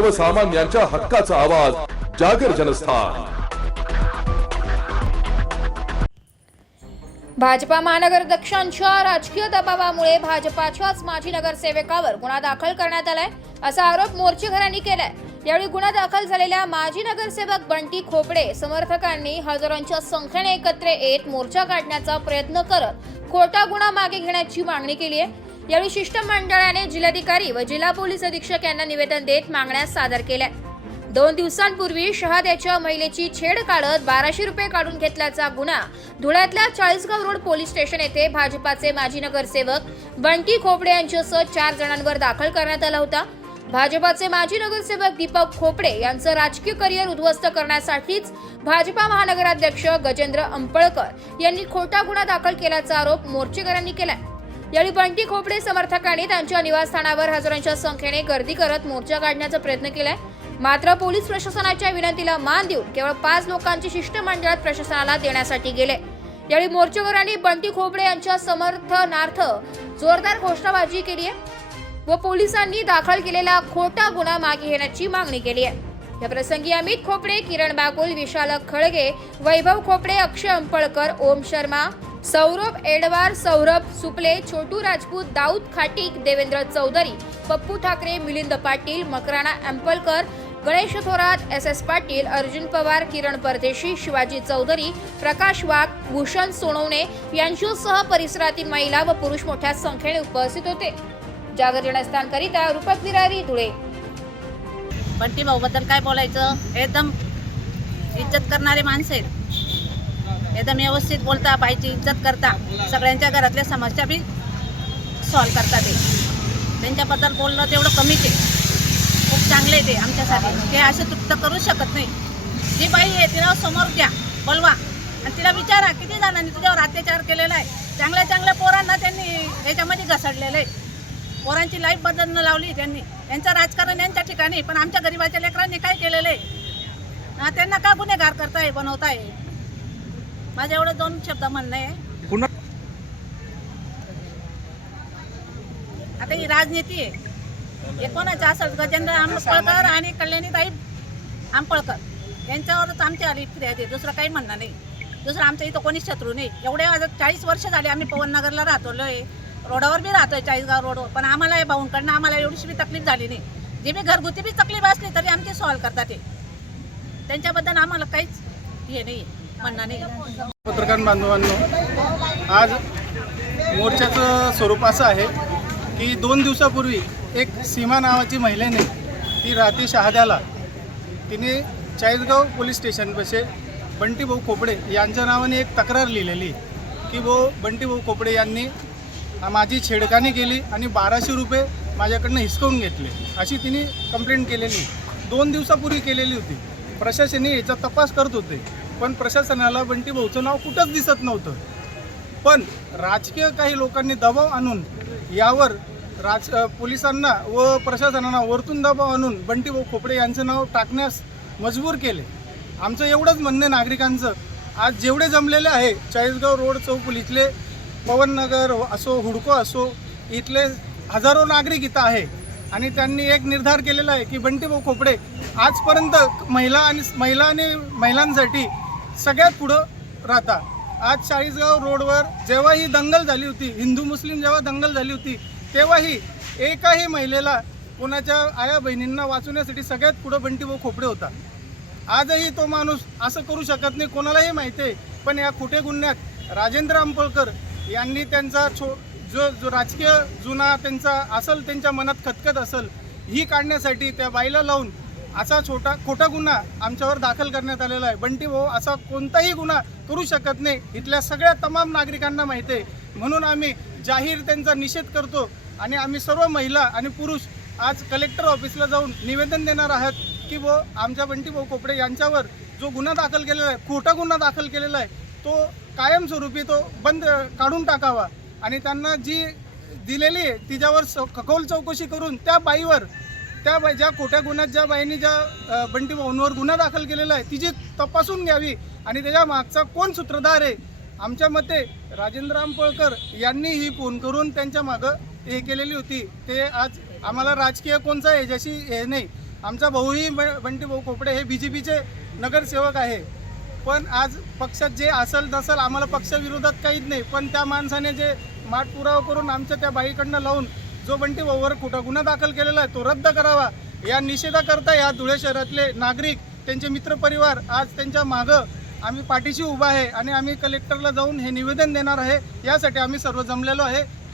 सर्वसामान्यांच्या हक्काचा आवाज जागर जनस्थान भाजपा महानगराध्यक्षांच्या राजकीय दबावामुळे भाजपाच्याच माजी नगरसेवकावर गुन्हा दाखल करण्यात आलाय असा आरोप मोर्चेकऱ्यांनी केलाय यावेळी गुन्हा दाखल झालेल्या माजी नगरसेवक बंटी खोपडे समर्थकांनी हजारांच्या संख्येने एकत्र येत मोर्चा काढण्याचा प्रयत्न करत खोटा गुन्हा मागे घेण्याची मागणी केली आहे यावेळी शिष्टमंडळाने जिल्हाधिकारी व जिल्हा पोलीस अधीक्षक यांना निवेदन देत मागण्यास सादर केल्या दोन दिवसांपूर्वी शहाद्याच्या महिलेची छेड काढत बाराशे रुपये काढून घेतल्याचा गुन्हा धुळ्यातल्या चाळीसगाव रोड पोलीस स्टेशन येथे भाजपाचे माजी नगरसेवक बंटी खोपडे यांच्यासह चार जणांवर दाखल करण्यात आला होता भाजपाचे माजी नगरसेवक दीपक खोपडे यांचं राजकीय करिअर उद्ध्वस्त करण्यासाठीच भाजपा महानगराध्यक्ष गजेंद्र अंपळकर यांनी खोटा गुन्हा दाखल केल्याचा आरोप मोर्चेकऱ्यांनी केलाय यावेळी बंटी खोपडे समर्थकांनी त्यांच्या निवासस्थानावर हजारांच्या संख्येने गर्दी करत मोर्चा काढण्याचा प्रयत्न केलाय मात्र पोलीस प्रशासनाच्या विनंतीला मान देऊन केवळ पाच लोकांची शिष्टमंडळात प्रशासनाला देण्यासाठी गेले यावेळी मोर्चेकरांनी बंटी खोपडे यांच्या समर्थनार्थ जोरदार घोषणाबाजी केली आहे व पोलिसांनी दाखल केलेला खोटा गुन्हा मागे घेण्याची मागणी केली आहे या प्रसंगी अमित खोपडे किरण बागुल विशालक खळगे वैभव खोपडे अक्षय अंपळकर ओम शर्मा सौरभ एडवार सौरभ सुपले छोटू राजपूत दाऊद खाटीक देवेंद्र चौधरी पप्पू ठाकरे मिलिंद पाटील मकराणा एम्पलकर गणेश थोरात एस एस पाटील अर्जुन पवार किरण परदेशी शिवाजी चौधरी प्रकाश वाघ भूषण सोनवणे यांच्यासह परिसरातील महिला व पुरुष मोठ्या संख्येने उपस्थित होते जागर स्थानकरिता रूपक विरारी धुळे पण ती भाऊबद्दल काय बोलायचं एकदम इज्जत करणारे माणसं आहेत एकदम व्यवस्थित बोलता बाईची इज्जत करता सगळ्यांच्या घरातल्या समस्या बी सॉल्व करता ते त्यांच्याबद्दल बोलणं तेवढं कमीच आहे खूप चांगले ते आमच्यासाठी ते असं तृप्त करू शकत नाही जी बाई आहे तिला समोर घ्या बोलवा आणि तिला विचारा किती जणांनी तुझ्यावर अत्याचार केलेला आहे चांगल्या चांगल्या पोरांना त्यांनी याच्यामध्ये घसडलेलं आहे पोरांची लाईफ बदलणं लावली त्यांनी यांचं राजकारण यांच्या ठिकाणी पण आमच्या गरिबाच्या लेकरांनी काय केलेलं आहे त्यांना का गुन्हेगार करताय बनवताय माझ्या एवढं दोन शब्द म्हणणं आहे पुन्हा आता ही राजनीती आहे हे कोणाचं असेल गजेंद्र आंबळकर आणि कल्याणी ताई आंबळकर यांच्यावरच आमची आली आहे दुसरं काही म्हणणं नाही दुसरं आमच्या इथं कोणीच शत्रू नाही एवढे चाळीस वर्ष झाले आम्ही पवननगरला राहतोलो आहे रोडावर बी राहतोय चाळीसगाव रोडवर पण आम्हाला या भाऊंकडनं आम्हाला एवढीशी बी तकलीफ झाली नाही जे बी घरगुती बी तकलीफ असली तरी आमची सॉल्व्ह करतात ते त्यांच्याबद्दल आम्हाला काहीच हे नाही पत्रकार बांधवांनो आज मोर्चाचं स्वरूप असं आहे की दोन दिवसापूर्वी एक सीमा नावाची महिलेने ती राती शहाद्याला तिने चाळीसगाव पोलीस स्टेशनपाशी बंटी भाऊ खोपडे यांच्या नावाने एक तक्रार लिहिलेली की भाऊ बंटी भाऊ खोपडे यांनी माझी छेडखानी केली आणि बाराशे रुपये माझ्याकडनं हिसकवून घेतले अशी तिने कंप्लेंट केलेली दोन दिवसापूर्वी केलेली होती प्रशासनी याचा तपास करत होते पण प्रशासनाला बंटी भाऊचं नाव कुठंच दिसत नव्हतं पण राजकीय काही लोकांनी दबाव आणून यावर राज पोलिसांना व प्रशासनाला वरतून दबाव आणून बंटी भाऊ खोपडे यांचं नाव टाकण्यास मजबूर केले आमचं एवढंच म्हणणं नागरिकांचं आज जेवढे जमलेले आहे चाळीसगाव रोड चौकुल इथले पवननगर असो हुडको असो इथले हजारो नागरिक इथं आहे आणि त्यांनी एक निर्धार केलेला आहे की बंटी भाऊ खोपडे आजपर्यंत महिला आणि महिला आणि महिलांसाठी सगळ्यात पुढं राहता आज चाळीसगाव रोडवर जेव्हा ही दंगल झाली होती हिंदू मुस्लिम जेव्हा दंगल झाली होती तेव्हाही एकाही महिलेला कोणाच्या आया बहिणींना वाचवण्यासाठी सगळ्यात पुढं बंटी व खोपडे होता आजही तो माणूस असं करू शकत नाही कोणालाही माहिती आहे पण या खोटे गुन्ह्यात राजेंद्र आंबोळकर यांनी त्यांचा छो जो जो राजकीय जुना त्यांचा असल त्यांच्या मनात खतखत असेल ही काढण्यासाठी त्या बाईला लावून असा छोटा खोटा गुन्हा आमच्यावर दाखल करण्यात आलेला आहे बंटी भाऊ असा कोणताही गुन्हा करू शकत नाही इथल्या सगळ्या तमाम नागरिकांना माहिती आहे म्हणून आम्ही जाहीर त्यांचा निषेध करतो आणि आम्ही सर्व महिला आणि पुरुष आज कलेक्टर ऑफिसला जाऊन निवेदन देणार आहात की व आमच्या बंटी भाऊ कोपडे यांच्यावर जो गुन्हा दाखल केलेला आहे खोटा गुन्हा दाखल केलेला आहे तो कायमस्वरूपी तो बंद काढून टाकावा आणि त्यांना जी दिलेली आहे तिच्यावर स चौकशी करून त्या बाईवर त्या बाई ज्या खोट्या गुन्ह्यात ज्या बाईंनी ज्या बंटी भाऊंवर गुन्हा दाखल केलेला आहे तिची तपासून घ्यावी आणि त्याच्या मागचा कोण सूत्रधार आहे आमच्या मते राजेंद्र आंबळकर यांनी ही फोन करून त्यांच्या मागं हे केलेली होती ते आज आम्हाला राजकीय कोणचा ह्याच्याशी हे नाही आमचा भाऊही बंटी भाऊ कोपडे हे बी जे पीचे नगरसेवक आहे पण आज पक्षात जे असल नसल आम्हाला पक्षाविरोधात काहीच नाही पण त्या माणसाने जे माठपुरावा करून आमच्या त्या बाईकडनं लावून जो बंटी वर कुठं गुन्हा दाखल केलेला आहे तो रद्द करावा या निषेधाकरता या धुळे शहरातले नागरिक त्यांचे मित्रपरिवार आज त्यांच्या मागं आम्ही पाठीशी उभा आहे आणि आम्ही कलेक्टरला जाऊन हे निवेदन देणार आहे यासाठी आम्ही सर्व जमलेलो आहे